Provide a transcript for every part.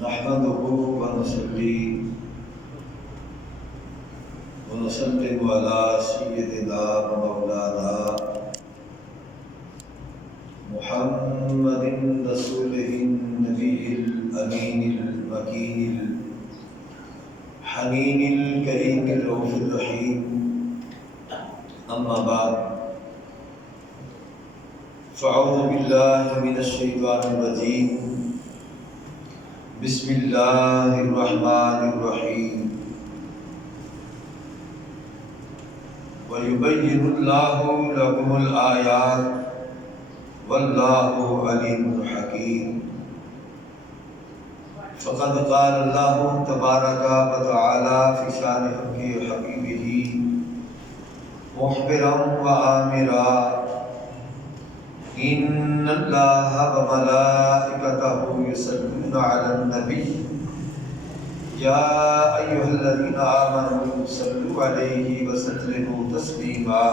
نحمده ونصلي ونسلم على سيدنا ومولانا محمد رسوله النبي الأمين المكين الحنين الكريم الرؤوف الرحيم. أما بعد، فأعوذ بالله من الشيطان الرجيم. بسم الله الرحمن الرحيم. ويبين الله لكم الآيات والله عليم حكيم. فقد قال الله تبارك وتعالى في شأن حبيبه مخبرا وآمرا: إن الله وملائكته يصلون على النبي يا أيها الذين آمنوا صلوا عليه وسلموا تسليما.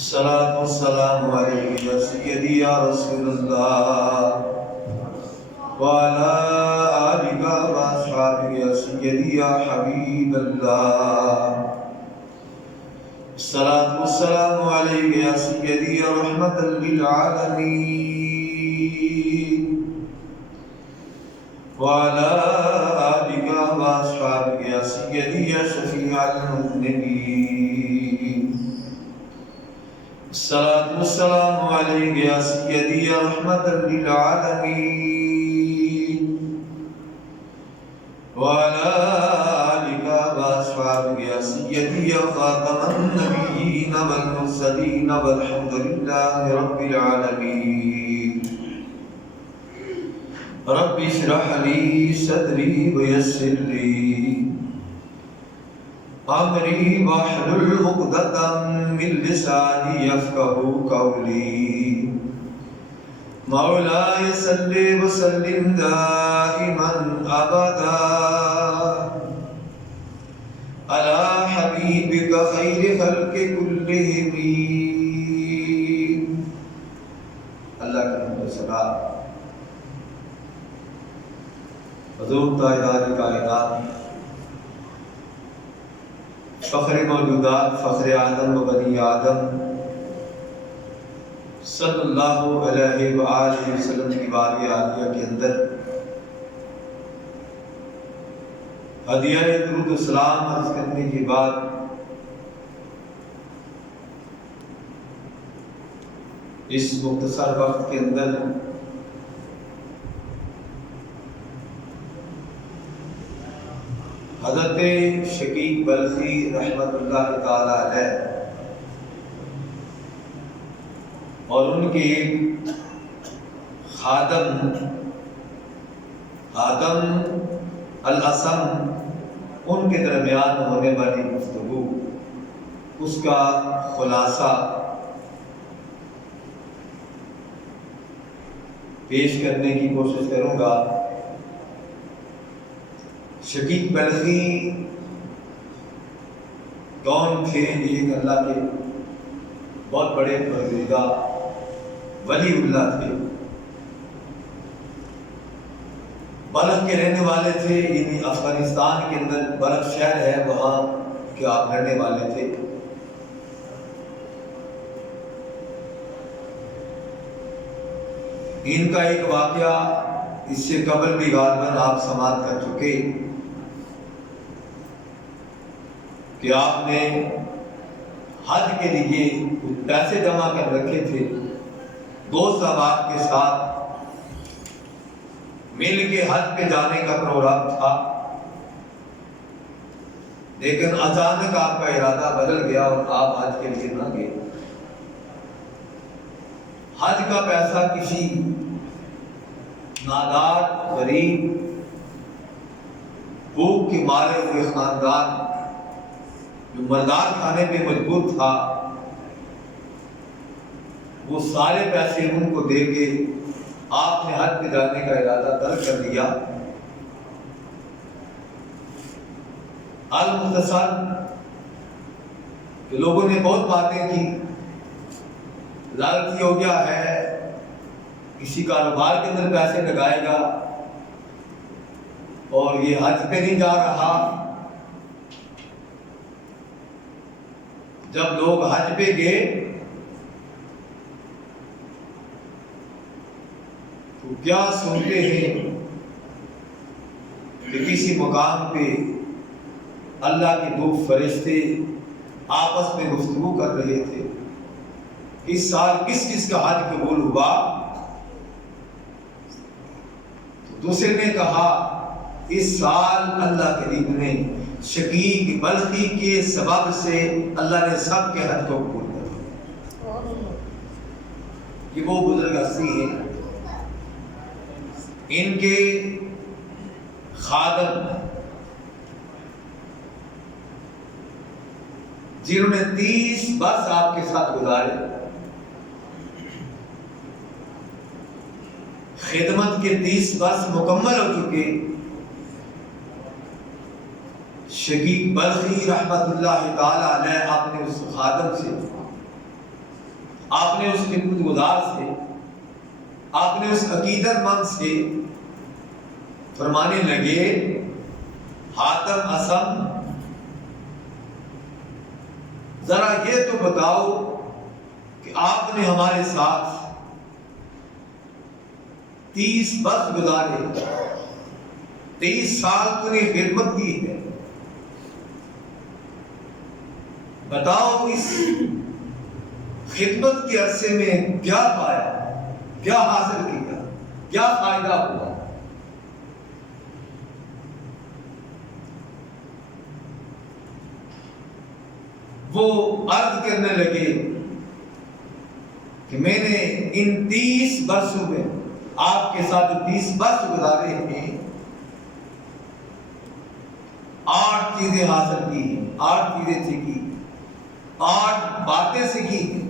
الصلاة والسلام عليك يا سيدي يا رسول الله وعلى آلك وأصحابك يا سيدي يا حبيب الله. الصلاة والسلام عليك يا سيدي يا رحمة للعالمين وعلى آلك وأصحابك يا سيدي يا شفيع المذنبين. الصلاة والسلام عليك يا سيدي يا رحمة للعالمين وعلى آلك وأصحابك يا سيدي يا خاتم النبيين والمرسلين والحمد لله رب العالمين. رب اشرح لي صدري ويسر لي أمري واحلل عقدة من لساني يفقهوا قولي. مولاي صل وسلم دائما أبدا على حبيبك خير خلق كلهم. اللہ کا حمد و ثنا حضور تاجدار کائنات، فخر موجودات، فخر آدم و بنی آدم صلی اللہ علیہ وآلہ وسلم کی بارگاہ عالیہ کے اندر ہدیہ درود و سلام عرض کرنے کے بعد اس مختصر وقت کے اندر حضرت شقیق بلخی رحمۃ اللہ تعالی علیہ اور ان کے ایک خادم الاسم ان کے درمیان ہونے والی گفتگو، اس کا خلاصہ پیش کرنے کی کوشش کروں گا. شقیق بلخی کون تھے؟ ایک اللہ کے بہت بڑے پروردگا ولی اللہ تھے. بلخ کے رہنے والے تھے، یعنی افغانستان کے اندر بلخ شہر ہے، وہاں کے آپ رہنے والے تھے. ان کا ایک واقعہ اس سے قبل بھی غالباً آپ سماعت کر چکے کہ آپ نے حج کے لیے کچھ پیسے جمع کر رکھے تھے، دوست احباب کے ساتھ مل کے حج پہ جانے کا پروگرام تھا، لیکن اچانک آپ کا ارادہ بدل گیا اور آپ حج کے لیے نہ گئے. حج کا پیسہ کسی نادار غریب بھوک کے مارے ہوئے خاندان جو مردار کھانے پہ مجبور تھا، وہ سارے پیسے ان کو دے کے آپ نے حج پہ جانے کا ارادہ ترک کر دیا. المختصر کہ لوگوں نے بہت باتیں کی، ظاہر ہو گیا ہے کسی کاروبار کے اندر پیسے لگائے گا اور یہ حج پہ نہیں جا رہا، جب لوگ حج پہ گئے تو کیا سنتے ہیں کہ کسی مقام پہ اللہ کے دو فرشتے آپس میں گفتگو کر رہے تھے، اس سال کس کس کا حج قبول ہوا؟ تو دوسرے نے کہا اس سال اللہ کریم نے شقیق بلخی کے سبب سے اللہ نے سب کے حج کو قبول کر دیا۔ یہ وہ بزرگ ہستی ہیں، ان کے خادم جنہوں نے 30 برس آپ کے ساتھ گزارے، خدمت کے 30 برس مکمل ہو چکے، شقیق بلخی رحمت اللہ تعالی علیہ، آپ نے اس خادم سے، آپ نے اس خدمت گزار سے، آپ نے اس عقیدت مند سے فرمانے لگے، حاتم اسم ذرا یہ تو بتاؤ کہ آپ نے ہمارے ساتھ 30 برس گزارے، 23 سال تو نے خدمت کی ہے، بتاؤ اس خدمت کے عرصے میں کیا پایا، کیا حاصل کیا، کیا فائدہ ہوا؟ وہ عرض کرنے لگے کہ میں نے ان 30 برسوں میں آپ کے ساتھ 30 برس گزارے ہیں، 8 چیزیں حاصل کی ہیں، 8 چیزیں سیکھی، 8 باتیں سیکھی ہیں۔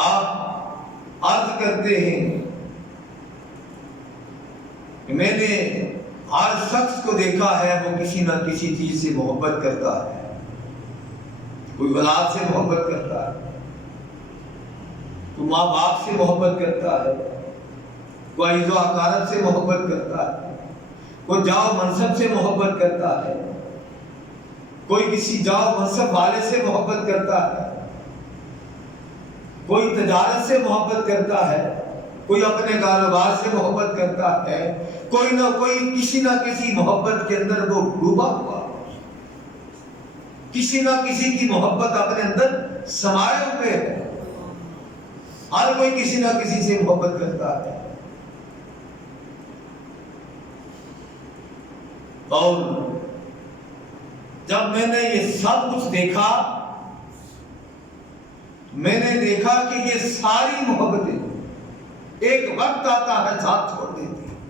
آپ عرض کرتے ہیں کہ میں نے ہر شخص کو دیکھا ہے وہ کسی نہ کسی چیز سے محبت کرتا ہے، کوئی اولاد سے محبت کرتا ہے، کوئی ماں باپ سے محبت کرتا ہے، کوئی عزو اقارب سے محبت کرتا ہے، کوئی جاؤ منصب سے محبت کرتا ہے، کوئی کسی جاؤ منصب والے سے محبت کرتا ہے، کوئی تجارت سے محبت کرتا ہے، کوئی اپنے کاروبار سے محبت کرتا ہے، کوئی نہ کوئی کسی نہ کسی محبت کے اندر وہ ڈوبا ہوا، کسی نہ کسی کی محبت اپنے اندر سمائے ہوئے ہے، ہر کوئی کسی نہ کسی سے محبت کرتا ہے۔ اور جب میں نے یہ سب کچھ دیکھا، میں نے دیکھا کہ یہ ساری محبتیں ایک وقت آتا ہے ساتھ چھوڑ دیتی ہیں،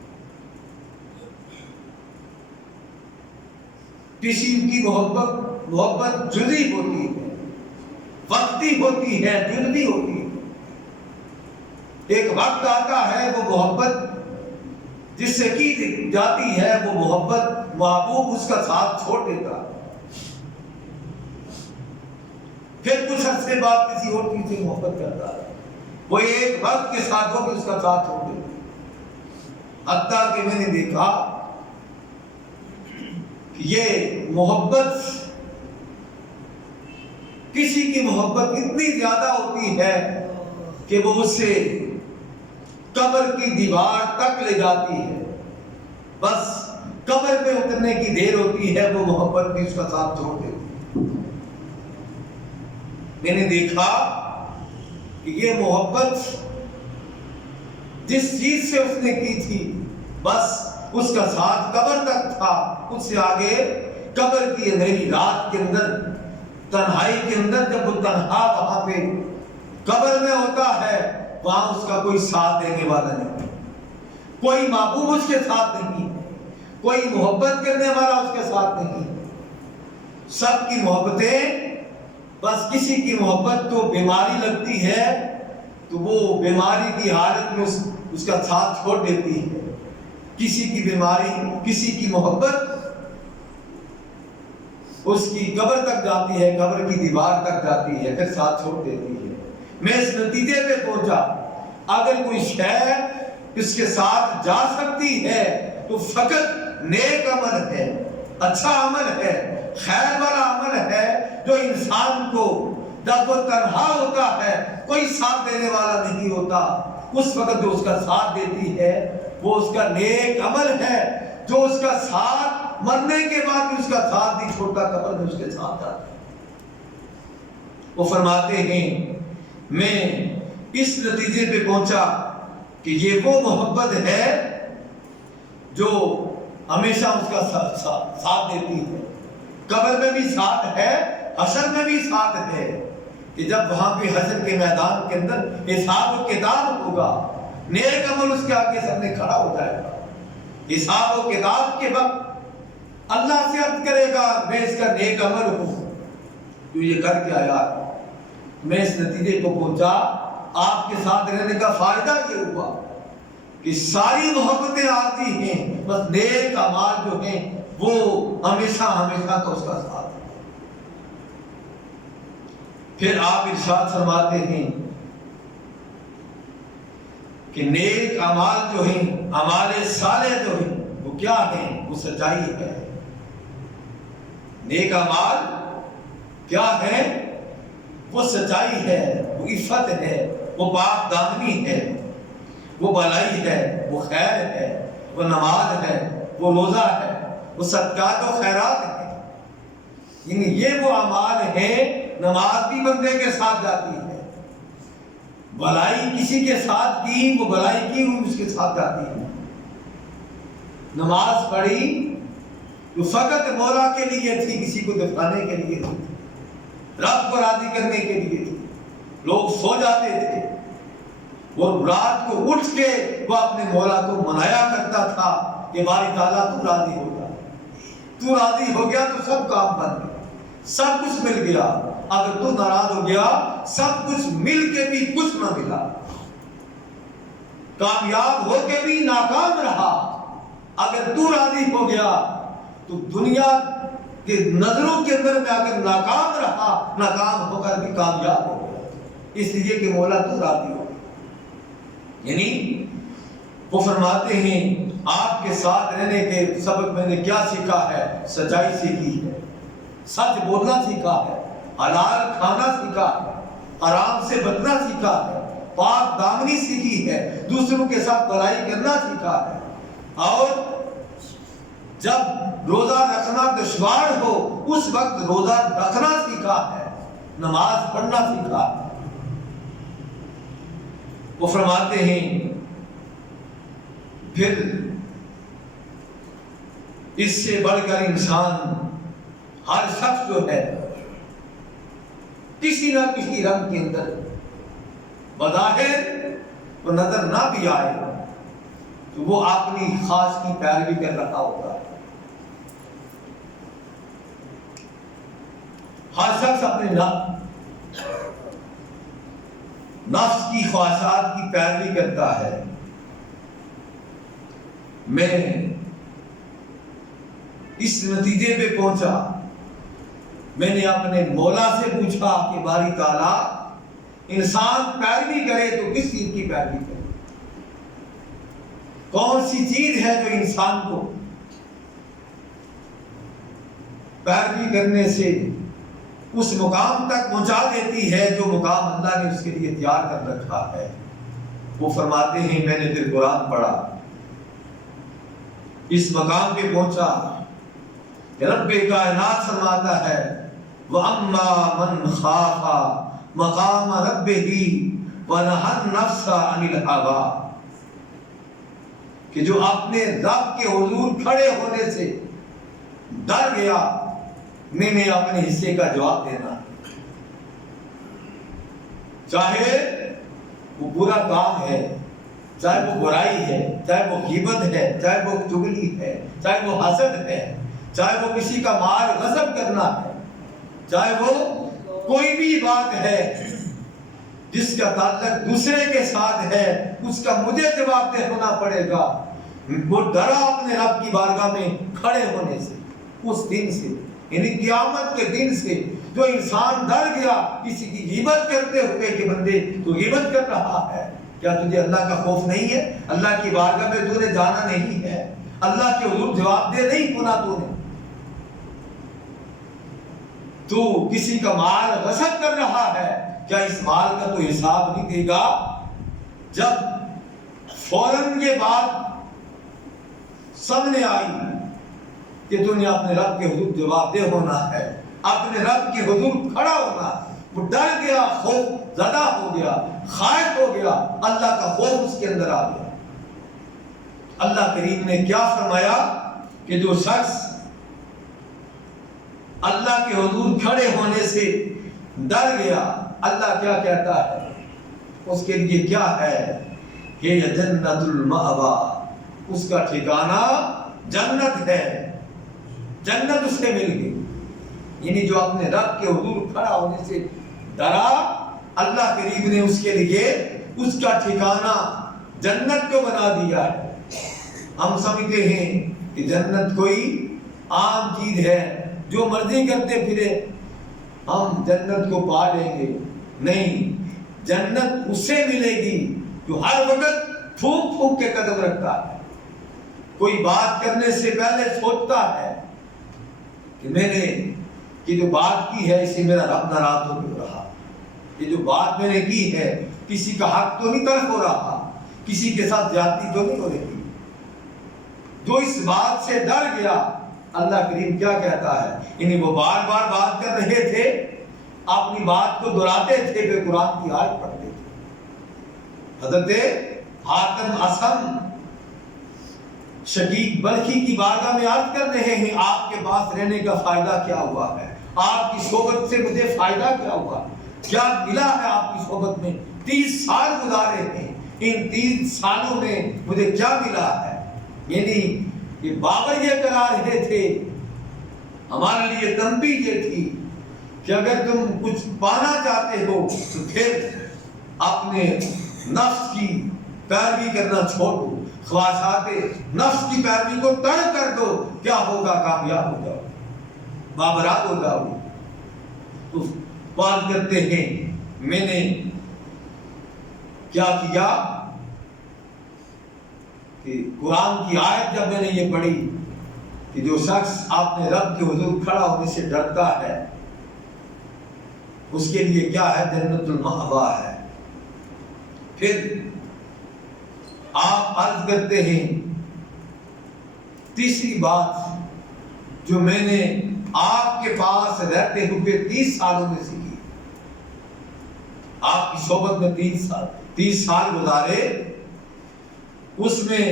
کسی کی محبت جزئی ہوتی ہے، وقتی ہوتی ہے، جزئی ہوتی ہے، ایک وقت آتا ہے وہ محبت جس سے کی جاتی ہے، وہ محبت محبوب اس کا ساتھ چھوڑ دیتا ہے، پھر کچھ عرصے بعد کسی اور چیز سے محبت کرتا ہے، وہ ایک وقت کے ساتھ ہو کہ اس کا ساتھ چھوڑ دیتا ہے۔ حتیٰ کہ میں نے دیکھا کہ یہ محبت، کسی کی محبت اتنی زیادہ ہوتی ہے کہ وہ اسے قبر کی دیوار تک لے جاتی ہے، بس قبر پہ اترنے کی دیر ہوتی ہے، وہ محبت بھی اس کا ساتھ چھوڑ دیتی ہے۔ میں نے دیکھا کہ یہ محبت جس چیز سے اس نے کی تھی، بس اس کا ساتھ قبر تک تھا، اس سے آگے قبر کی اندھیری رات کے اندر، تنہائی کے اندر، جب وہ تنہا وہاں پہ قبر میں ہوتا ہے، وہاں اس کا کوئی ساتھ دینے والا نہیں، کوئی محبوب اس کے ساتھ نہیں، کوئی محبت کرنے والا اس کے ساتھ نہیں، سب کی محبتیں، بس کسی کی محبت تو بیماری لگتی ہے تو وہ بیماری کی حالت میں اس کا ساتھ چھوڑ دیتی ہے، کسی کی بیماری، کسی کی محبت اس کی قبر تک جاتی ہے، قبر کی دیوار تک جاتی ہے، پھر ساتھ چھوڑ دیتی ہے۔ میں اس نتیجے پہ پہنچا اگر کوئی شے اس کے ساتھ جا سکتی ہے تو فقط نیک عمل ہے، اچھا عمل ہے، خیر والا عمل ہے، جو انسان کو جب وہ تنہا ہوتا ہے، کوئی ساتھ دینے والا نہیں ہوتا، اس وقت جو اس کا ساتھ دیتی ہے وہ اس کا نیک عمل ہے، جو اس کا ساتھ مرنے کے بعد بھی اس کا ساتھ نہیں چھوڑتا، قبر میں اس کے ساتھ آتا ہے۔ وہ فرماتے ہیں میں اس نتیجے پہ پہنچا کہ یہ وہ محبت ہے جو ہمیشہ اس کا ساتھ دیتی ہے، قبر میں بھی ساتھ ہے، حشر میں بھی ساتھ ہے، کہ جب وہاں پہ حشر کے میدان کے اندر حساب و کتاب ہوگا، نیک عمل اس کے آگے سامنے کھڑا ہو جائے گا، حساب و کتاب کے وقت اللہ سے عرض کرے گا میں اس کا نیک عمل ہوں جو یہ کر کے آیا۔ میں اس نتیجے کو پہنچا آپ کے ساتھ رہنے کا فائدہ یہ ہوا کہ ساری محبتیں آتی ہیں، بس نیک اعمال جو ہیں وہ ہمیشہ ہمیشہ کا اس کا ساتھ ہے۔ پھر آپ ارشاد فرماتے ہیں کہ نیک اعمال جو ہیں، اعمال صالح جو ہیں وہ کیا ہیں؟ وہ سچائی ہے۔ نیک اعمال کیا ہے؟ وہ سچائی ہے، وہ عفت ہے، وہ پاک دامنی ہے، وہ بھلائی ہے، وہ خیر ہے، وہ نماز ہے، وہ روزہ ہے، وہ صدقات و خیرات ہے۔ یعنی یہ وہ اعمال ہیں، نماز بھی بندے کے ساتھ جاتی ہے، بھلائی کسی کے ساتھ کی وہ بھلائی کی ہوئی اس کے ساتھ جاتی ہے، نماز پڑھی جو فقط مولا کے لیے تھی، کسی کو دکھانے کے لیے تھی، رب کو راضی کرنے کے لیے تھی۔ لوگ سو جاتے تھے، وہ رات کو اٹھ کے وہ اپنے مولا کو منایا کرتا تھا کہ باری تعالیٰ تو راضی ہو گیا، تو راضی ہو گیا تو سب کام بن گیا، سب کچھ مل گیا، اگر تو ناراض ہو گیا سب کچھ مل کے بھی کچھ نہ ملا، کامیاب ہو کے بھی ناکام رہا۔ اگر تو راضی ہو گیا تو دنیا کہ نظروں کے اندر میں اگر ناکام رہا، ناکام ہو کر بھی کامیاب ہو گیا، اس لیے کہ مولا تو راضی ہو گیا۔ یعنی وہ فرماتے ہیں آپ کے ساتھ رہنے کے سبق میں نے کیا سیکھا ہے؟ سچائی سیکھی ہے، سچ بولنا سیکھا ہے، حلال کھانا سیکھا ہے، حرام سے بچنا سیکھا ہے، پاک دامنی سیکھی ہے، دوسروں کے ساتھ بھلائی کرنا سیکھا ہے، اور جب روزہ رکھنا دشوار ہو اس وقت روزہ رکھنا سیکھا ہے، نماز پڑھنا سیکھا ہے۔ وہ فرماتے ہیں پھر اس سے بڑھ کر انسان ہر شخص جو ہے کسی نہ کسی رنگ کے اندر بظاہر وہ نظر نہ بھی آئے تو وہ اپنی خاص کی پیروی کر رہا ہوتا ہے۔ ہر شخص اپنے نفس کی خواہشات کی پیروی کرتا ہے۔ میں اس نتیجے پہ پہنچا، میں نے اپنے مولا سے پوچھا کہ باری تعالیٰ انسان پیروی کرے تو کس چیز کی پیروی کرے؟ کون سی چیز ہے جو انسان کو پیروی کرنے سے اس مقام تک پہنچا دیتی ہے جو مقام اللہ نے اس کے لیے تیار کر رکھا ہے؟ وہ فرماتے ہیں میں نے پھر قرآن پڑھا، اس مقام پہ پہنچا کہ رب کائنات فرماتا ہے وَأَمَّا مَنْ خَافَ مَقَامَ رَبِّهِ وَنَهَى النَّفْسَ عَنِ الْهَوَىٰ، کہ جو اپنے رب کے حضور کھڑے ہونے سے ڈر گیا، میں نے اپنے حصے کا جواب دینا، چاہے وہ برا کام ہے، چاہے وہ برائی ہے، چاہے وہ غیبت ہے، چاہے وہ چغلی ہے، چاہے وہ حسد ہے، چاہے وہ کسی کا مال غصب کرنا ہے، چاہے وہ کوئی بھی بات ہے جس کا تعلق دوسرے کے ساتھ ہے، اس کا مجھے جواب دہ ہونا پڑے گا۔ وہ ڈرا اپنے رب کی بارگاہ میں کھڑے ہونے سے، اس دن سے یعنی قیامت کے دن سے جو انسان ڈر گیا کسی کی غیبت کرتے ہوئے کہ بندے تو غیبت کر رہا ہے، کیا تجھے اللہ کا خوف نہیں ہے؟ اللہ کی بارگاہ میں تو نے جانا نہیں ہے؟ اللہ کے حضور جواب دے نہیں سنا تو نے؟ تو کسی کا مال غصب کر رہا ہے، کیا اس مال کا تو حساب نہیں دے گا؟ جب فوراً یہ بات سامنے آئی کہ تو نے اپنے رب کے حضور جواب دہ ہونا ہے، اپنے رب کے حضور کھڑا ہونا ہے، وہ ڈر گیا، خوف زدہ ہو گیا، خائف ہو گیا، اللہ کا خوف اس کے اندر آ گیا۔ اللہ کریم نے کیا فرمایا کہ جو شخص اللہ کے حضور کھڑے ہونے سے ڈر گیا، اللہ کیا کہتا ہے اس کے لیے؟ کیا ہے کہ جنت المأوا، اس کا ٹھکانہ جنت ہے، جنت اس سے مل گئی۔ یعنی جو اپنے رب کے حضور کھڑا ہونے سے ڈرا، اللہ کریم نے اس کے لیے اس کا ٹھکانہ جنت کو بنا دیا ہے۔ ہم سمجھتے ہیں کہ جنت کوئی عام چیز ہے، جو مرضی کرتے پھرے ہم جنت کو پا لیں گے، نہیں، جنت اس سے ملے گی جو ہر وقت پھونک پھونک کے قدم رکھتا ہے، کوئی بات کرنے سے پہلے سوچتا ہے کہ میں نے یہ جو بات کی ہے اسے میرا رب ناراض تو نہیں ہو رہا، یہ جو بات میں نے کی ہے کسی کا حق تو نہیں تلف ہو رہا، کسی کے ساتھ زیادتی تو نہیں ہو رہی۔ جو اس بات سے ڈر گیا، اللہ کریم کیا کہتا ہے؟ یعنی وہ بار بار بات کر رہے تھے، اپنی بات کو دہراتے تھے، پھر قرآن کی آیت پڑھتے تھے۔ حضرت حاتم اصم شقیق بلخی کی بارگاہ میں عرض کر رہے ہیں، آپ کے پاس رہنے کا فائدہ کیا ہوا ہے؟ آپ کی صحبت سے مجھے فائدہ کیا ہوا؟ کیا ملا ہے آپ کی صحبت میں؟ 30 سال گزارے ہیں، ان 30 سالوں میں مجھے کیا ملا ہے؟ یعنی یہ بابر یہ کرا رہے تھے، ہمارے لیے تنبیہ یہ تھی کہ اگر تم کچھ پانا چاہتے ہو تو پھر اپنے نفس کی پیروی کرنا چھوڑ دو، خواہشات نفس کی پیروی کو ترک کر دو، کیا ہوگا؟ کامیاب ہو جاؤ، بابرات ہو جاؤ۔ تو بات کرتے ہیں میں نے کیا کیا کہ قرآن کی آیت جب میں نے یہ پڑھی کہ جو شخص اپنے رب کے حضور کھڑا ہونے سے ڈرتا ہے اس کے لیے کیا ہے؟ جنت المأوا ہے۔ پھر آپ عرض کرتے ہیں تیسری بات جو میں نے آپ کے پاس رہتے ہوئے 30 سالوں میں سیکھی، آپ کی صحبت میں 30 سال گزارے، اس میں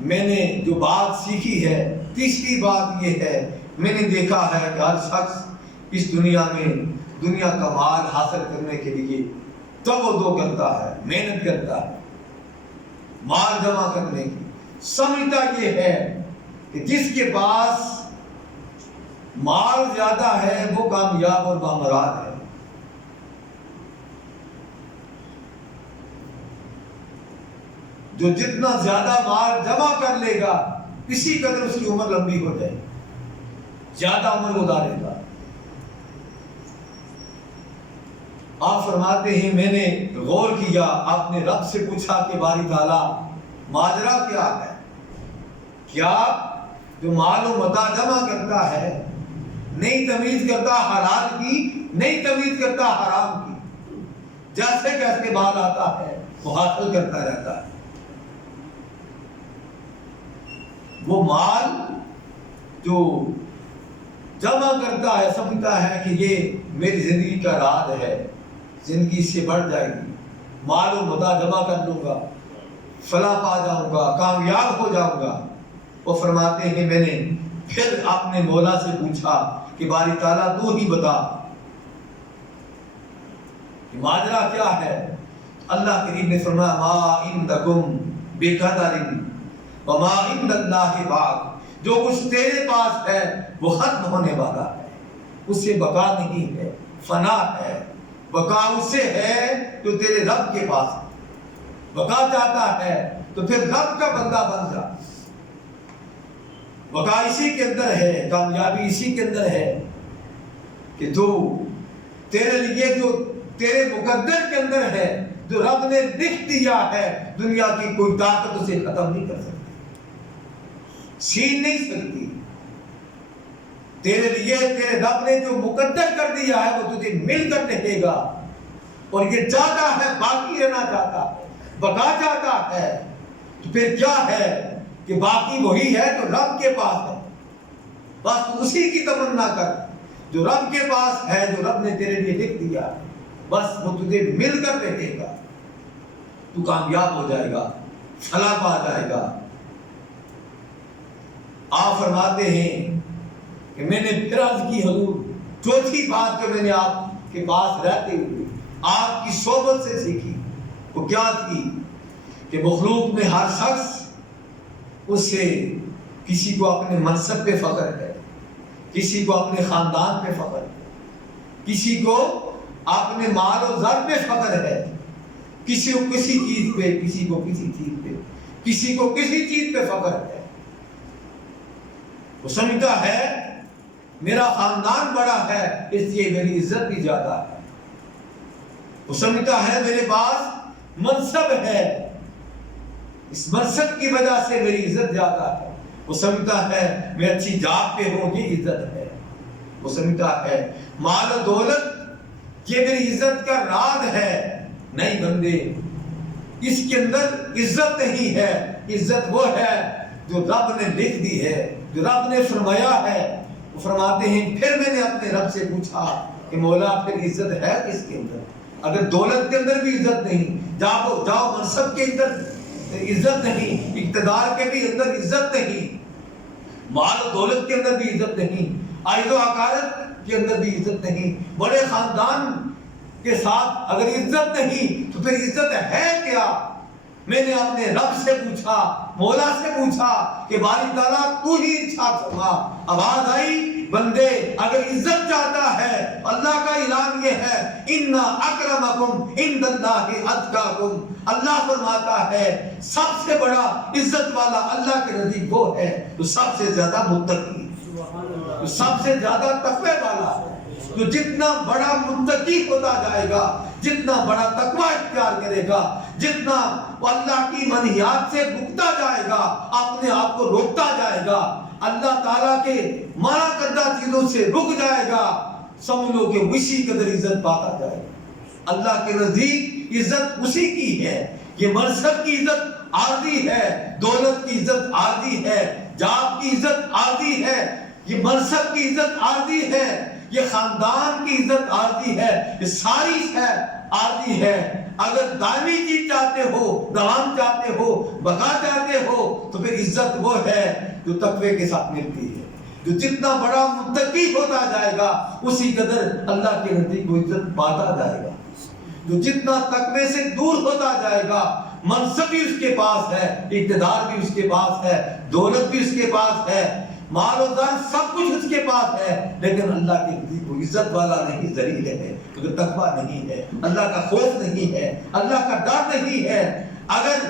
میں نے جو بات سیکھی ہے، تیسری بات یہ ہے میں نے دیکھا ہے کہ ہر شخص اس دنیا میں دنیا کا مال حاصل کرنے کے لیے تگ کرتا ہے، محنت کرتا ہے مال جمع کرنے کی، سمجھتا یہ ہے کہ جس کے پاس مال زیادہ ہے وہ کامیاب اور بامراد ہے۔ جو جتنا زیادہ مال جمع کر لے گا اسی قدر اس کی عمر لمبی ہو جائے، زیادہ عمر گزارے گا۔ آپ فرماتے ہیں میں نے غور کیا، اپنے رب سے پوچھا کہ باری تعالیٰ ماجرا کیا ہے؟ کیا جو مال و متاع جمع کرتا ہے نہیں تمیز کرتا حلال کی، نہیں تمیز کرتا حرام کی، جیسے کیسے مال آتا ہے وہ حاصل کرتا رہتا ہے۔ وہ مال جو جمع کرتا ہے سمجھتا ہے کہ یہ میری زندگی کا راز ہے، زندگی سے بڑھ جائے گی، مال و متاع جمع کر لوں گا، فلاح پا جاؤں گا، کامیاب ہو جاؤں گا۔ وہ فرماتے ہیں میں نے پھر اپنے مولا سے پوچھا کہ باری تعالیٰ تو ہی بتا کہ ماجرا کیا ہے؟ اللہ کریم نے فرمایا ما عندکم بقدر وما عند اللہ باق، جو کچھ تیرے پاس ہے وہ ختم ہونے والا ہے، اس سے بقا نہیں ہے، فنا ہے۔ بقا اس سے ہے جو تیرے رب کے پاس ہے۔ بقا چاہتا ہے تو پھر رب کا بندہ بن جا، بقا اسی کے اندر ہے، کامیابی اسی کے اندر ہے کہ تو تیرے لیے جو تیرے مقدر کے اندر ہے، جو رب نے لکھ دیا ہے، دنیا کی کوئی طاقت اسے ختم نہیں کر سکتی، چھین نہیں سکتی۔ تیرے لیے تیرے رب نے جو مقدر کر دیا ہے وہ تجھے مل کر رہے گا، اور یہ چاہتا ہے باقی رہنا چاہتا ہے، بقا چاہتا ہے۔ تو پھر کیا ہے کہ باقی وہی ہے جو رب کے پاس ہے، بس اسی کی تمنا کر جو رب کے پاس ہے، جو رب نے تیرے لیے لکھ دیا ہے، بس وہ تجھے مل کر رہے گا، تو کامیاب ہو جائے گا، فلاح پا جائے گا۔ آپ فرماتے ہیں کہ میں نے پھر عرض کی حضور، چوتھی بات جو میں نے آپ کے پاس رہتے ہوئے آپ کی صحبت سے سیکھی وہ کیا تھی کہ مخلوق میں ہر شخص اس سے کسی کو اپنے منصب پہ فخر ہے، کسی کو اپنے خاندان پہ فخر ہے، کسی کو اپنے مال و زر پہ فخر ہے، کسی کو کسی چیز پہ، کسی کو کسی چیز پہ، کسی کو کسی چیز پہ فخر ہے۔ وہ سمجھتا ہے میرا خاندان بڑا ہے اس لیے میری عزت بھی زیادہ ہے، وہ سمجھتا ہے میرے پاس منصب ہے، اس منصب کی وجہ سے میری عزت زیادہ ہے، وہ سمجھتا ہے میں اچھی جاب پہ ہوں یہ عزت ہے، وہ سمجھتا ہے مال و دولت یہ میری عزت کا راز ہے۔ نہیں بندے، اس کے اندر عزت نہیں ہے، عزت وہ ہے جو رب نے لکھ دی ہے، جو رب نے فرمایا ہے۔ وہ فرماتے ہیں پھر میں نے اپنے رب سے پوچھا کہ مولا پھر عزت ہے کس کے اندر؟ اگر دولت کے اندر بھی عزت نہیں، جاؤ منصب کے اندر عزت نہیں، اقتدار کے بھی اندر عزت نہیں، مال و دولت کے اندر بھی عزت نہیں، عائد و عقارت کے اندر بھی عزت نہیں، بڑے خاندان کے ساتھ اگر عزت نہیں تو پھر عزت ہے کیا؟ میں نے اپنے رب سے پوچھا، مولا سے پوچھا کہ باری تعالیٰ تو ہی ارشاد فرما۔ آواز آئی بندے اگر عزت چاہتا ہے، اللہ کا اعلان یہ ہے اِنَّ أَكْرَمَكُمْ عِندَ اللَّهِ أَتْقَاكُمْ، اللہ فرماتا ہے سب سے بڑا عزت والا اللہ کے نزدیک وہ ہے جو سب سے زیادہ متقی، جو سب سے زیادہ تقوی والا ہے۔ تو جتنا بڑا متقی ہوتا جائے گا، جتنا بڑا تقوی اختیار کرے گا، جتنا وہ اللہ کی منہیات سے رکتا جائے گا، اپنے آپ کو روکتا جائے گا، اللہ تعالیٰ کے منع کردہ چیزوں سے رک جائے گا، سمجھ لو کہ اسی قدر عزت پاتا جائے گا۔ اللہ کے نزدیک عزت اسی کی ہے۔ یہ منصب کی عزت عارضی ہے، دولت کی عزت عارضی ہے، جاب کی عزت عارضی ہے، یہ منصب کی عزت عارضی ہے، یہ خاندان کی عزت عارضی ہے، یہ ساری ہے عارضی ہے۔ اگر دائمی چیز چاہتے ہو، دوام چاہتے ہو، بقا چاہتے ہو، تو پھر عزت وہ ہے جو تقوی کے ساتھ ملتی ہے۔ جو جتنا بڑا متقی ہوتا جائے گا اسی قدر اللہ کے نزدیک وہ عزت پاتا جائے گا۔ جو جتنا تقوی سے دور ہوتا جائے گا، منصب بھی اس کے پاس ہے، اقتدار بھی اس کے پاس ہے، دولت بھی اس کے پاس ہے، مال و زر سب کچھ اس کے پاس ہے، لیکن اللہ کے نزدیک وہ عزت والا نہیں، ذلیل ہے، کیونکہ تقویٰ نہیں ہے، اللہ کا خوف نہیں ہے، اللہ کا ڈر نہیں ہے۔ اگر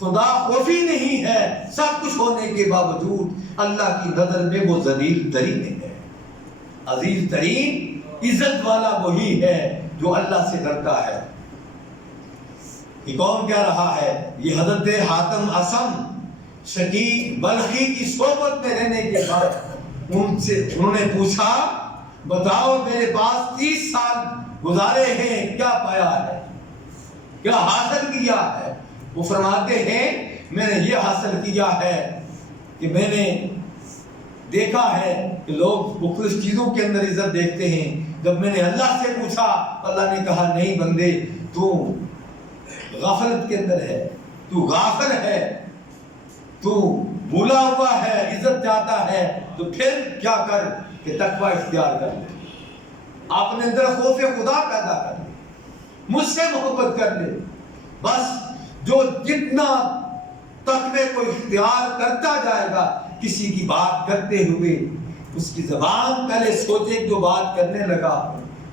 خدا خوفی نہیں ہے، سب کچھ ہونے کے باوجود اللہ کی نظر میں وہ ذلیل ترین ہے۔ عزیز ترین عزت والا وہی ہے جو اللہ سے ڈرتا ہے۔ یہ کون کہہ رہا ہے؟ یہ حضرت حاتم اصم شقیق بلخی کی صحبت میں رہنے کے بعد انہوں نے پوچھا بتاؤ میرے پاس 30 سال گزارے ہیں، کیا پایا ہے، کیا حاصل کیا ہے؟ وہ فرماتے ہیں میں نے یہ حاصل کیا ہے کہ میں نے دیکھا ہے کہ لوگ مختلف چیزوں کے اندر عزت دیکھتے ہیں۔ جب میں نے اللہ سے پوچھا، اللہ نے کہا نہیں بندے، تو غفلت کے اندر ہے، تو غافل ہے، تو بھولا ہوا ہے، عزت چاہتا ہے، تو پھر کیا کر کہ تقوی اختیار کر لے، اپنے اندر خوف خدا پیدا کر لے، مجھ سے محبت کر لے۔ بس جو جتنا تقوی کو اختیار کرتا جائے گا، کسی کی بات کرتے ہوئے اس کی زبان پہلے سوچے جو بات کرنے لگا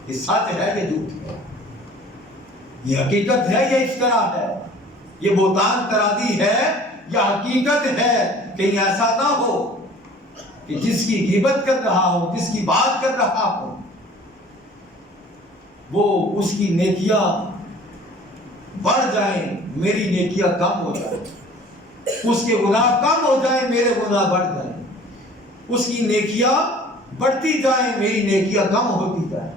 یہ سچ ہے یہ جھوٹ ہے، یہ حقیقت ہے یہ افطرا ہے، یہ بہتان ترادی ہے یا حقیقت ہے، کہیں ایسا نہ ہو کہ جس کی غیبت کر رہا ہوں، جس کی بات کر رہا ہوں، وہ اس کی نیکیاں بڑھ جائیں، میری نیکیاں کم ہو جائیں، اس کے گناہ کم ہو جائیں، میرے گناہ بڑھ جائیں، اس کی نیکیاں بڑھتی جائیں، میری نیکیاں کم ہوتی جائیں،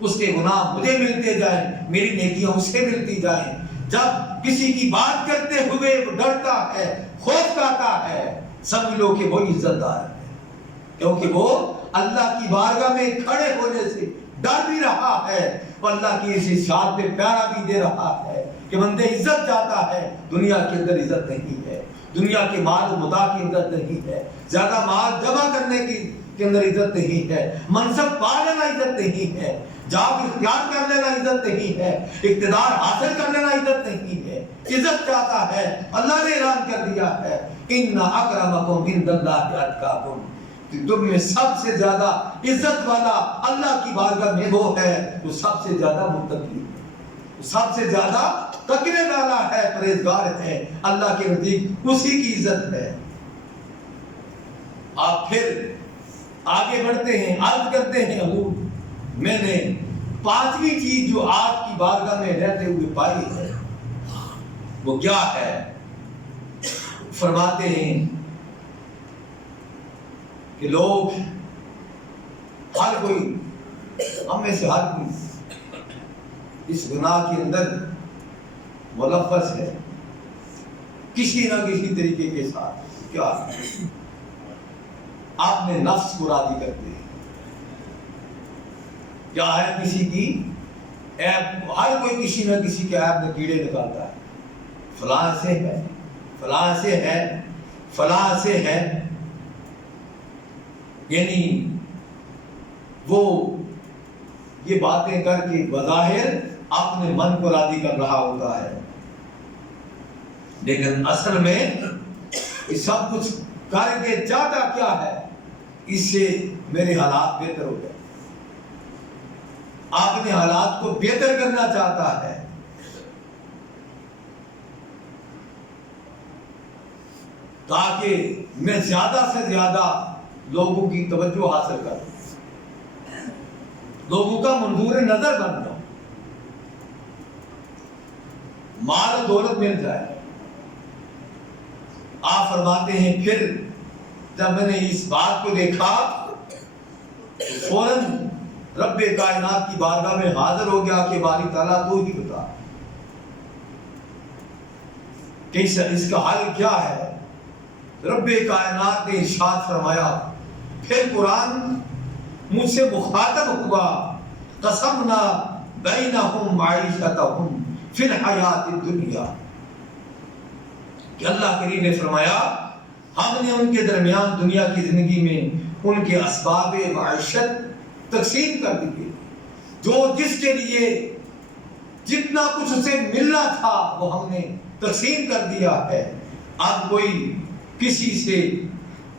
اس کے گناہ مجھے ملتے جائیں، میری نیکیاں اس سے ملتی جائیں۔ جب کسی کی بات کرتے ہوئے وہ ڈرتا ہے، خوف کھاتا ہے، سمجھ لو کہ وہ عزت دار ہے، کیونکہ وہ اللہ کی بارگاہ میں کھڑے ہونے سے ڈر بھی رہا ہے اور اللہ کی اس ارشاد پہ پیارا بھی دے رہا ہے کہ بندے عزت چاہتا ہے، دنیا کے اندر عزت نہیں ہے، دنیا کے مال و متاع کی عزت نہیں ہے، زیادہ مال جمع کرنے کے اندر عزت نہیں ہے، منصب پا لینا عزت نہیں ہے، جاب اختیار کر لینا عزت نہیں ہے، اقتدار حاصل کر لینا عزت نہیں ہے۔ عزت چاہتا ہے، اللہ نے اعلان کر دیا ہے ان اکرمکم عند اللہ اتقاکم، کہ تم میں سب سے زیادہ عزت والا اللہ کی بارگاہ میں وہ ہے جو سب سے زیادہ متقی ہے، سب سے زیادہ تقوی والا ہے، پرہیزگار ہے، اللہ کے نزدیک اسی کی عزت ہے۔ آپ پھر آگے بڑھتے ہیں، عرض کرتے ہیں حضور میں نے پانچویں چیز جو آپ کی بارگاہ میں رہتے ہوئے پائی ہے وہ کیا ہے؟ فرماتے ہیں کہ لوگ ہر کوئی، ہم میں سے ہر کوئی اس گناہ کے اندر ملوث ہے کسی نہ کسی طریقے کے ساتھ۔ کیا آپ نے نفس کو راضی کرتے ہیں، کیا ہے کسی کی عیب، ہر کوئی کسی نہ کسی کے عیب میں کیڑے نکالتا ہے، فلاں سے ہے، فلاں سے ہے، فلاں سے ہے، یعنی وہ یہ باتیں کر کے بظاہر اپنے من کو راضی کر رہا ہوتا ہے، لیکن اصل میں یہ سب کچھ کر کے چاہتا کیا ہے؟ اس سے میرے حالات بہتر ہو جائے، اپنے حالات کو بہتر کرنا چاہتا ہے، تاکہ میں زیادہ سے زیادہ لوگوں کی توجہ حاصل کروں، لوگوں کا منظور نظر بن جاؤں، مال و دولت مل جائے۔ آپ فرماتے ہیں پھر جب میں نے اس بات کو دیکھا تو فوراً رب کائنات کی بارگاہ میں حاضر ہو گیا کہ باری تعالیٰ تو ہی بتا کہ اس کا حل کیا ہے۔ رب کائنات نے ارشاد فرمایا، پھر قرآن مجھ سے مخاطب ہوا، قسمنا بینہم معیشتہم فی الحیات الدنیا، کہ اللہ کریم نے فرمایا ہم نے ان کے درمیان دنیا کی زندگی میں ان کے اسباب معیشت تقسیم کر دیے، جو جس کے لیے جتنا کچھ اسے ملنا تھا وہ ہم نے تقسیم کر دیا ہے۔ اب کوئی کسی سے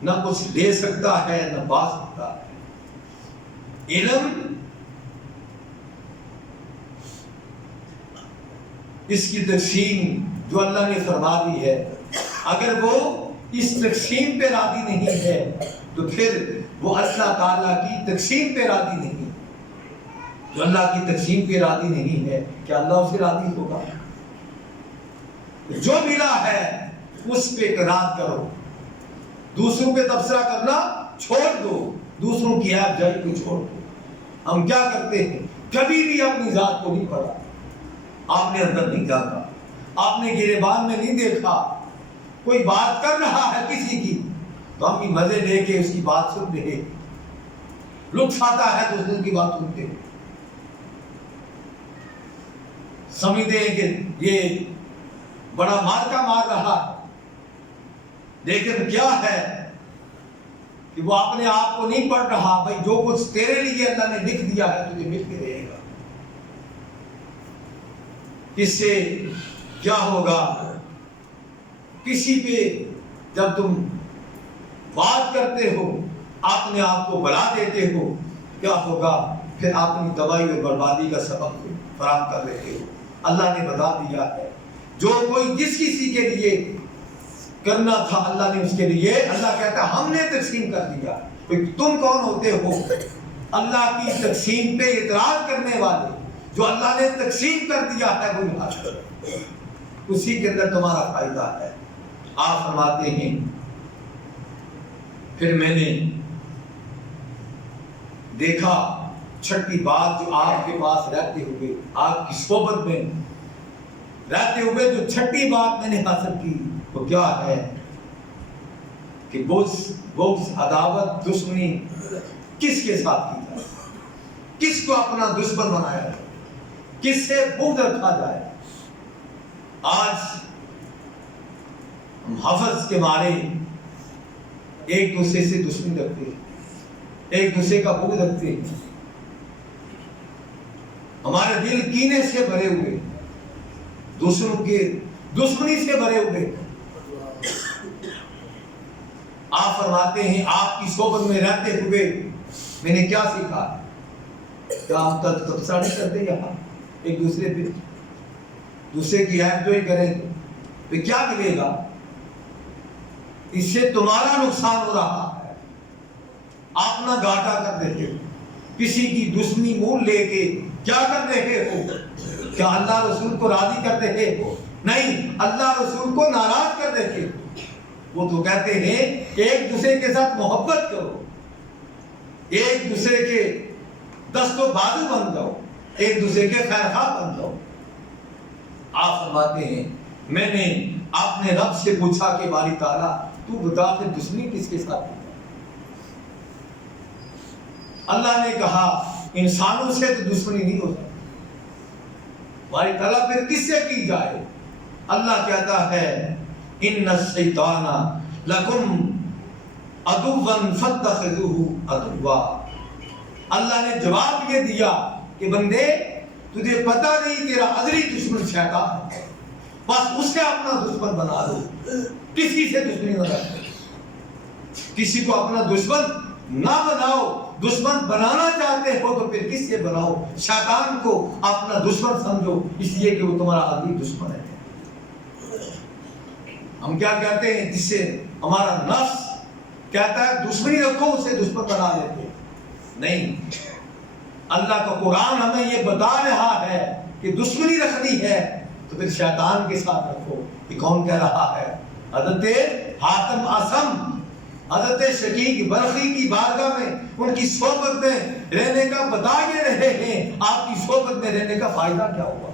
نہ کچھ لے سکتا ہے نہ پا سکتا ہے۔ علم اس کی تقسیم جو اللہ نے فرما دی ہے، اگر وہ اس تقسیم پہ راضی نہیں ہے تو پھر وہ اللہ تعالیٰ کی تقسیم پہ راضی نہیں، جو اللہ کی تقسیم پہ راضی نہیں ہے کیا اللہ اسے راضی ہوگا؟ جو ملا ہے اس پہ اقرار کرو، دوسروں پہ تبصرہ کرنا چھوڑ دو، دوسروں کی عیب جائی کو چھوڑ دو۔ ہم کیا کرتے ہیں؟ کبھی بھی اپنی ذات کو نہیں پڑھا، آپ نے اندر نہیں جانا، آپ نے گریبان میں نہیں دیکھا، کوئی بات کر رہا ہے کسی کی تو ہم بھی مزے لے کے اس کی بات سن رہے، لطف آتا ہے تو اس کی بات سنتے ہیں، سمجھتے ہیں کہ یہ بڑا مارکا مار رہا ہے، لیکن کیا ہے کہ وہ اپنے آپ کو نہیں پڑھ رہا۔ بھائی جو کچھ تیرے لیے اللہ نے لکھ دیا ہے تجھے مل کے رہے گا۔ اس سے کیا ہوگا؟ کسی پہ جب تم بات کرتے ہو، اپنے آپ کو بلا دیتے ہو، کیا ہوگا؟ پھر اپنی تباہی اور بربادی کا سبب فراہم کر رہے ہو۔ اللہ نے بتا دیا ہے جو کوئی جس کسی کے لیے کرنا تھا اللہ نے اس کے لیے، اللہ کہتا ہے ہم نے تقسیم کر دیا۔ تم کون ہوتے ہو اللہ کی تقسیم پہ اعتراض کرنے والے؟ جو اللہ نے تقسیم کر دیا ہے وہ یاد کرو، اسی کے اندر تمہارا فائدہ ہے۔ آپ فرماتے ہیں پھر میں نے دیکھا چھٹی بات جو آپ کے پاس رہتے ہوئے، آپ کی صحبت میں رہتے ہوئے جو چھٹی بات میں نے حاصل کی وہ کیا ہے کہ بغض عداوت دشمنی کس کے ساتھ کی جائے، کس کو اپنا دشمن بنایا جائے، کس سے بغض رکھا جائے۔ آج ہم حفظ کے مارے ایک دوسرے سے دشمنی رکھتے ہیں، ایک دوسرے کا بغض رکھتے ہیں، ہمارے دل کینے سے بھرے ہوئے، دوسروں کے دشمنی سے بھرے ہوئے۔ آپ فرماتے ہیں آپ کی صحبت میں رہتے ہوئے میں نے کیا سیکھا؟ کیا ہم تبصرہ نہیں کرتے یہاں ایک دوسرے پہ؟ دوسرے کی عیب جو ہی کریں تو کیا ملے گا؟ اس سے تمہارا نقصان ہو رہا ہے، اپنا گھاٹا کر رہے ہو، کسی کی دشمنی مول لے کے کیا کر رہے ہو؟ کیا اللہ رسول کو راضی کر رہے ہو؟ نہیں، اللہ رسول کو ناراض کر رہے ہو۔ وہ تو کہتے ہیں ایک دوسرے کے ساتھ محبت کرو، ایک دوسرے کے دست و بازو بن جاؤ، ایک دوسرے کے خیر خواہ بن جاؤ۔ آپ فرماتے ہیں میں نے اپنے رب سے پوچھا کہ باری تعالیٰ تو بتا کہ دشمنی کس کے ساتھ ہے؟ اللہ نے کہا انسانوں سے تو دشمنی نہیں ہو سکتی، باری تعالیٰ پھر کس سے کی جائے؟ اللہ کہتا ہے ان الشیطان لکم عدوا فاتخذوہ عدوا۔ اللہ نے جواب یہ دیا کہ بندے تجھے پتہ نہیں تیرا ازلی دشمن شیطان ہے، بس اسے اپنا دشمن بنا لو، کسی سے دشمنی نہ رکھو، کسی کو اپنا دشمن نہ بناؤ۔ دشمن بنانا چاہتے ہو تو پھر کس سے بناؤ؟ شیطان کو اپنا دشمن سمجھو، اس لیے کہ وہ تمہارا ازلی دشمن ہے۔ ہم کیا کہتے ہیں؟ جس سے ہمارا نفس کہتا ہے دشمنی رکھو، اسے دشمن بنا لیتے نہیں۔ اللہ کا قرآن ہمیں یہ بتا رہا ہے کہ دشمنی رکھنی ہے تو پھر شیطان کے ساتھ رکھو۔ یہ کون کہہ رہا ہے؟ حضرت حاتم اعصم، حضرت شقیق برقی کی بارگاہ میں ان کی صحبت میں رہنے کا بتا کے رہے ہیں۔ آپ کی صحبت میں رہنے کا فائدہ کیا ہوا؟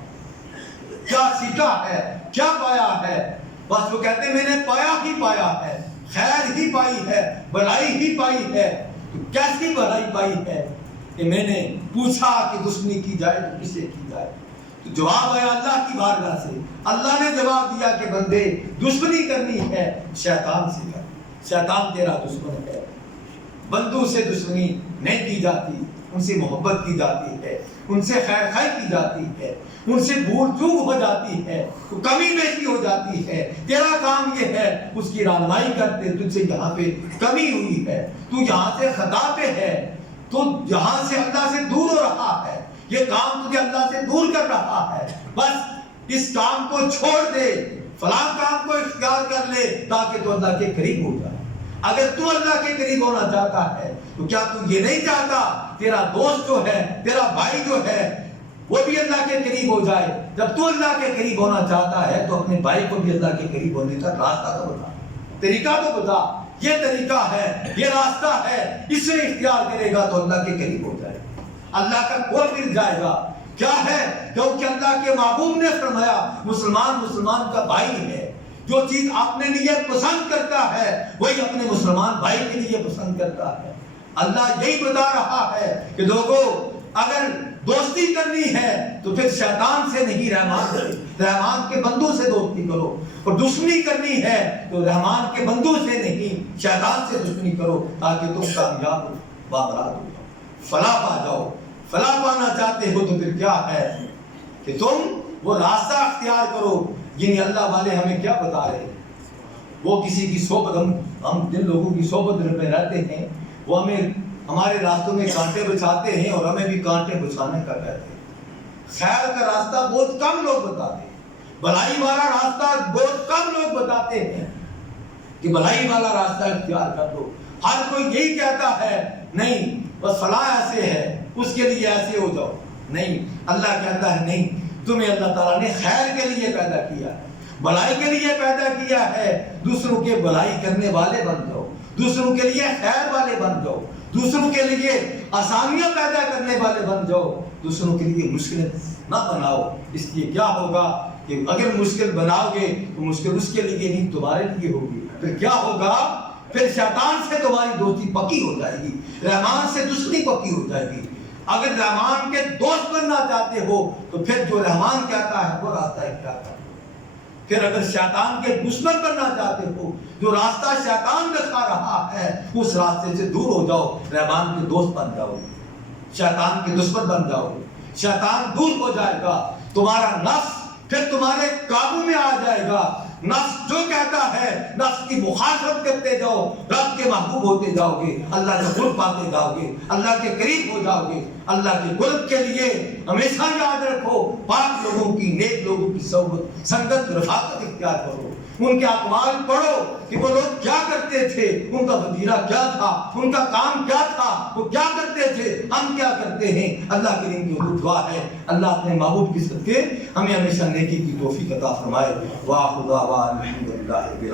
کیا سیکھا ہے؟ کیا پایا ہے؟ بس وہ کہتے ہیں میں نے پایا ہی پایا ہے، خیر ہی پائی ہے، بھلائی ہی پائی ہے۔ تو کیسی بھلائی پائی ہے کہ میں نے پوچھا کہ دشمنی کی جائے تو کسے کی جائے؟ تو جواب آیا اللہ کی بارگاہ سے۔ اللہ نے جواب دیا کہ بندے دشمنی کرنی ہے شیطان سے کر، شیطان تیرا دشمن ہے۔ بندوں سے دشمنی نہیں کی جاتی، ان سے محبت کی جاتی ہے، ان سے خیر خواہی کی جاتی ہے، ان سے بھول چوک ہو جاتی ہے، تو کمی بیشی ہو جاتی ہے۔ تیرا کام یہ ہے اس کی رہنمائی کرتے، تجھ سے یہاں پہ کمی ہوئی ہے، تو یہاں سے خطا پہ ہے، تو یہاں سے اللہ سے دور ہو رہا ہے، یہ کام تجھے اللہ سے دور کر رہا ہے، بس اس کام کو چھوڑ دے، فلاں کام کو اختیار کر لے تاکہ تو اللہ کے قریب ہو جائے۔ اگر تو اللہ کے قریب ہونا چاہتا ہے تو کیا تو یہ نہیں چاہتا تیرا دوست جو ہے، تیرا بھائی جو ہے وہ بھی اللہ کے قریب ہو جائے؟ جب تو اللہ کے قریب ہونا چاہتا ہے تو اپنے بھائی کو بھی اللہ کے قریب ہونے کا راستہ تو بتا، طریقہ تو بتا، یہ طریقہ ہے، یہ راستہ ہے، اسے اختیار کرے گا تو اللہ کے قریب ہو جائے، اللہ کا قرب مل جائے گا۔ کیا ہے؟ کیونکہ اللہ کے محبوب نے فرمایا مسلمان کا بھائی ہے، جو چیز اپنے لیے پسند کرتا ہے وہی اپنے مسلمان بھائی کے لیے پسند کرتا ہے۔ اللہ یہی بتا رہا ہے کہ لوگوں اگر دوستی کرنی ہے تو پھر شیطان سے نہیں رحمان کے بندوں سے دوستی کرو، اور دشمنی کرنی ہے تو رحمان کے بندوں سے نہیں شیطان سے دشمنی کرو، تاکہ تم کامیاب ہو، بامراد ہو، فلاح پا جاؤ۔ فلاح پانا چاہتے ہو تو پھر کیا ہے کہ تم وہ راستہ اختیار کرو جنہیں اللہ والے ہمیں کیا بتا رہے ہیں۔ وہ کسی کی صحبت، ہم جن لوگوں کی صحبت میں رہتے ہیں وہ ہمیں ہمارے راستوں میں کانٹے بچھاتے ہیں اور ہمیں بھی کانٹے بچھانے کا کہتے ہیں۔ خیر کا راستہ بہت کم لوگ بتاتے ہیں، بھلائی والا راستہ بہت کم لوگ بتاتے ہیں، کہ بھلائی والا راستہ اختیار کر لو. ہر کوئی یہی کہتا ہے نہیں بس فلاں ایسے ہے اس کے لیے ایسے ہو جاؤ. نہیں، اللہ کہتا ہے نہیں، تمہیں اللہ تعالیٰ نے خیر کے لیے پیدا کیا ہے، بھلائی کے لیے پیدا کیا ہے. دوسروں کے بھلائی کرنے والے بن جاؤ، دوسروں کے لیے خیر والے بن جاؤ، دوسروں کے لیے آسانیاں پیدا کرنے والے بن جاؤ، دوسروں کے لیے مشکل نہ بناؤ. اس لیے کیا ہوگا کہ اگر مشکل بناؤ گے تو مشکل اس کے لیے نہیں تمہارے لیے ہوگی. پھر کیا ہوگا؟ پھر شیطان سے تمہاری دوستی پکی ہو جائے گی، رحمان سے دشمنی پکی ہو جائے گی. اگر رحمان کے دوست بننا چاہتے ہو تو پھر جو رحمان کہتا ہے وہ راستہ اختیار کرو. پھر اگر شیطان کے دشمن بننا چاہتے ہو، جو راستہ شیطان دکھا رہا ہے اس راستے سے دور ہو جاؤ، رحمان کے دوست بن جاؤ، شیطان کے دشمن بن جاؤ. شیطان دور ہو جائے گا، تمہارا نفس پھر تمہارے قابو میں آ جائے گا. نفس جو کہتا ہے نفس کی مخالفت کرتے جاؤ، رب کے محبوب ہوتے جاؤ گے، اللہ کے قرب پاتے جاؤ گے، اللہ کے قریب ہو جاؤ گے. اللہ کے قرب کے لیے ہمیشہ یاد رکھو پاک لوگوں کی، نیک لوگوں کی صحبت، سنگت، رفاقت اختیار کرو. ان کے اقوال پڑھو کہ وہ لوگ کیا کرتے تھے، ان کا وتیرہ کیا تھا، ان کا کام کیا تھا، وہ کیا کرتے تھے، ہم کیا کرتے ہیں. اللہ کے دین کی حضور دعا ہے اللہ اپنے محبوب کی صدقے ہمیں ہمیشہ نیکی کی توفیق عطا فرمائے. واہ خدا الحمدللہ.